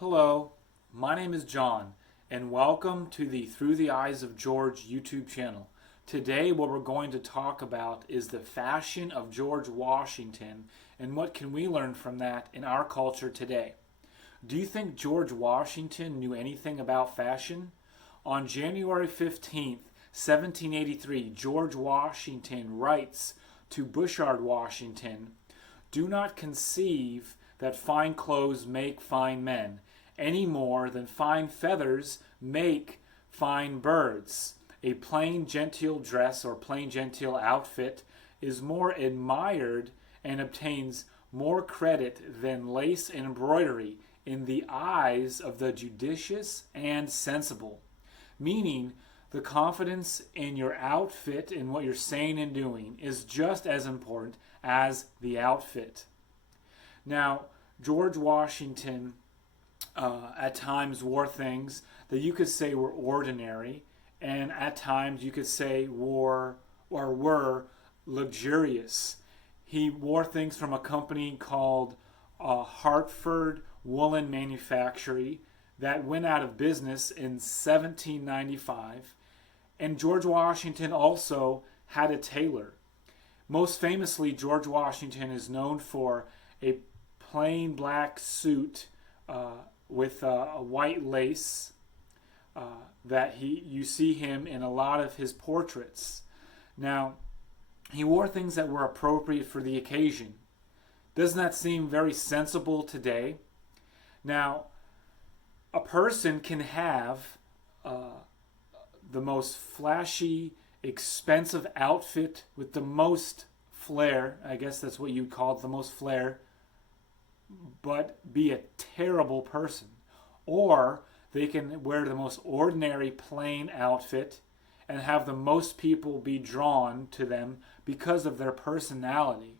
Hello, my name is John, and welcome to the Through the Eyes of George YouTube channel. Today, what we're going to talk about is the fashion of George Washington and what can we learn from that in our culture today. Do you think George Washington knew anything about fashion? On January 15th, 1783, George Washington writes to Bushard Washington, "Do not conceive that fine clothes make fine men, any more than fine feathers make fine birds. A plain genteel dress or plain genteel outfit is more admired and obtains more credit than lace and embroidery in the eyes of the judicious and sensible." Meaning, the confidence in your outfit and what you're saying and doing is just as important as the outfit. Now, George Washington at times wore things that you could say were ordinary, and at times you could say were luxurious. He wore things from a company called Hartford Woolen Manufactory that went out of business in 1795. And George Washington also had a tailor. Most famously, George Washington is known for a plain black suit with a white lace that you see him in a lot of his portraits. Now, he wore things that were appropriate for the occasion. Doesn't that seem very sensible today? Now, a person can have the most flashy, expensive outfit with the most flair, I guess that's what you'd call it, the most flair, but be a terrible person. Or they can wear the most ordinary plain outfit and have the most people be drawn to them because of their personality.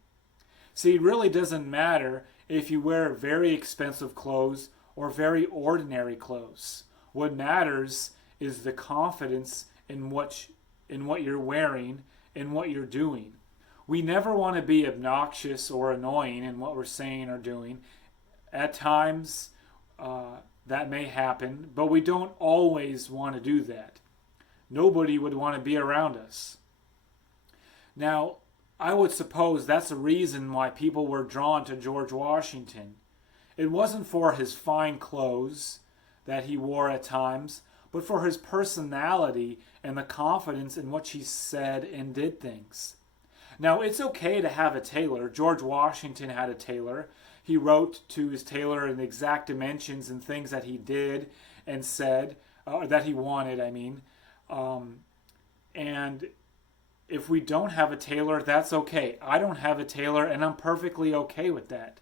See, it really doesn't matter if you wear very expensive clothes or very ordinary clothes. What matters is the confidence in what you're wearing and what you're doing. We never want to be obnoxious or annoying in what we're saying or doing. At times, that may happen, but we don't always want to do that. Nobody would want to be around us. Now, I would suppose that's the reason why people were drawn to George Washington. It wasn't for his fine clothes that he wore at times, but for his personality and the confidence in what he said and did things. Now, it's okay to have a tailor. George Washington had a tailor. He wrote to his tailor in exact dimensions and things that he did and said, or that he wanted, I mean. And if we don't have a tailor, that's okay. I don't have a tailor, and I'm perfectly okay with that.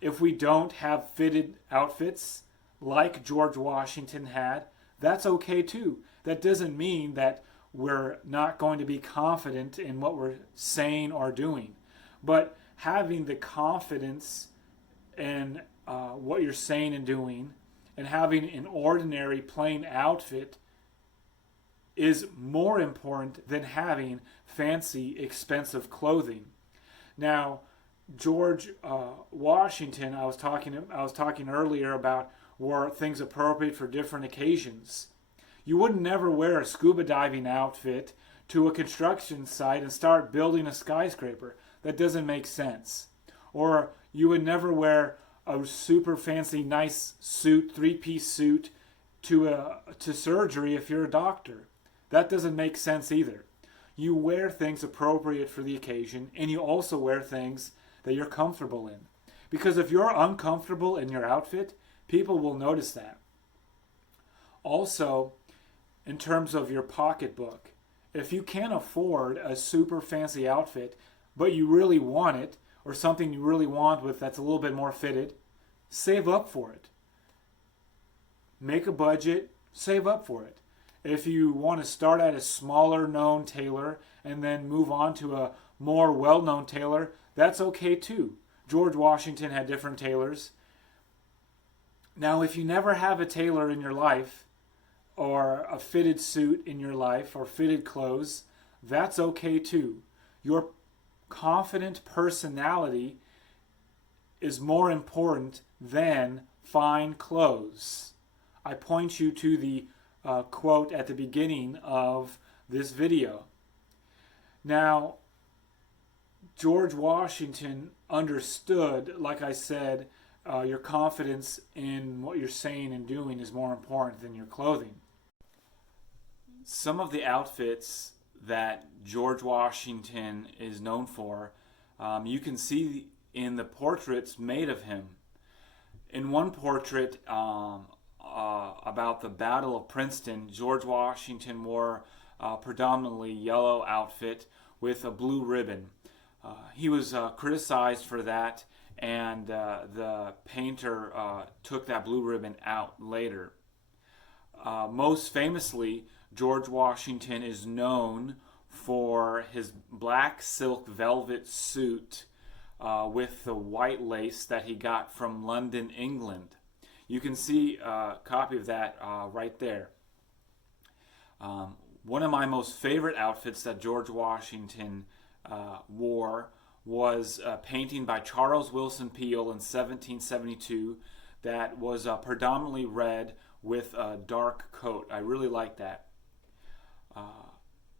If we don't have fitted outfits like George Washington had, that's okay too. That doesn't mean that we're not going to be confident in what we're saying or doing. But having the confidence in what you're saying and doing and having an ordinary plain outfit is more important than having fancy, expensive clothing. Now, George Washington, I was talking earlier about wore things appropriate for different occasions. You would never wear a scuba diving outfit to a construction site and start building a skyscraper. That doesn't make sense. Or you would never wear a super fancy, nice suit, three-piece suit to surgery if you're a doctor. That doesn't make sense either. You wear things appropriate for the occasion, and you also wear things that you're comfortable in. Because if you're uncomfortable in your outfit, people will notice that. Also, in terms of your pocketbook, if you can't afford a super fancy outfit, but you really want it, or something you really want with that's a little bit more fitted, save up for it. Make a budget, save up for it. If you want to start at a smaller known tailor and then move on to a more well-known tailor, that's okay too. George Washington had different tailors. Now, if you never have a tailor in your life, or a fitted suit in your life, or fitted clothes, that's okay too. Your confident personality is more important than fine clothes. I point you to the quote at the beginning of this video. Now, George Washington understood, like I said, your confidence in what you're saying and doing is more important than your clothing. Some of the outfits that George Washington is known for, you can see in the portraits made of him. In one portrait about the Battle of Princeton, George Washington wore a predominantly yellow outfit with a blue ribbon. He was criticized for that, and the painter took that blue ribbon out later. Most famously, George Washington is known for his black silk velvet suit with the white lace that he got from London, England. You can see a copy of that right there. One of my most favorite outfits that George Washington wore was a painting by Charles Willson Peale in 1772 that was predominantly red with a dark coat. I really like that.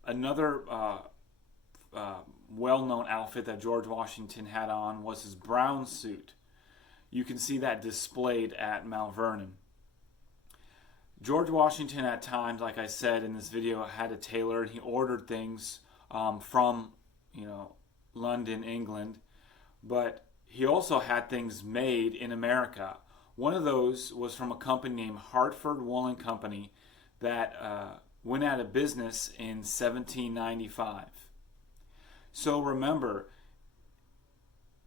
Another well-known outfit that George Washington had on was his brown suit. You can see that displayed at Mount Vernon. George Washington at times, like I said in this video, had a tailor. He ordered things from, London, England, but he also had things made in America. One of those was from a company named Hartford Woolen Company that went out of business in 1795. So remember,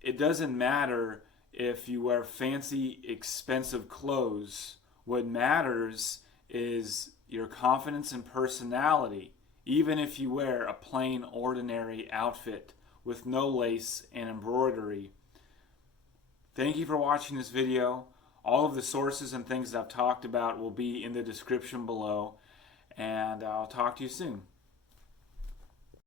it doesn't matter if you wear fancy, expensive clothes. What matters is your confidence and personality, even if you wear a plain, ordinary outfit with no lace and embroidery. Thank you for watching this video. All of the sources and things that I've talked about will be in the description below, and I'll talk to you soon.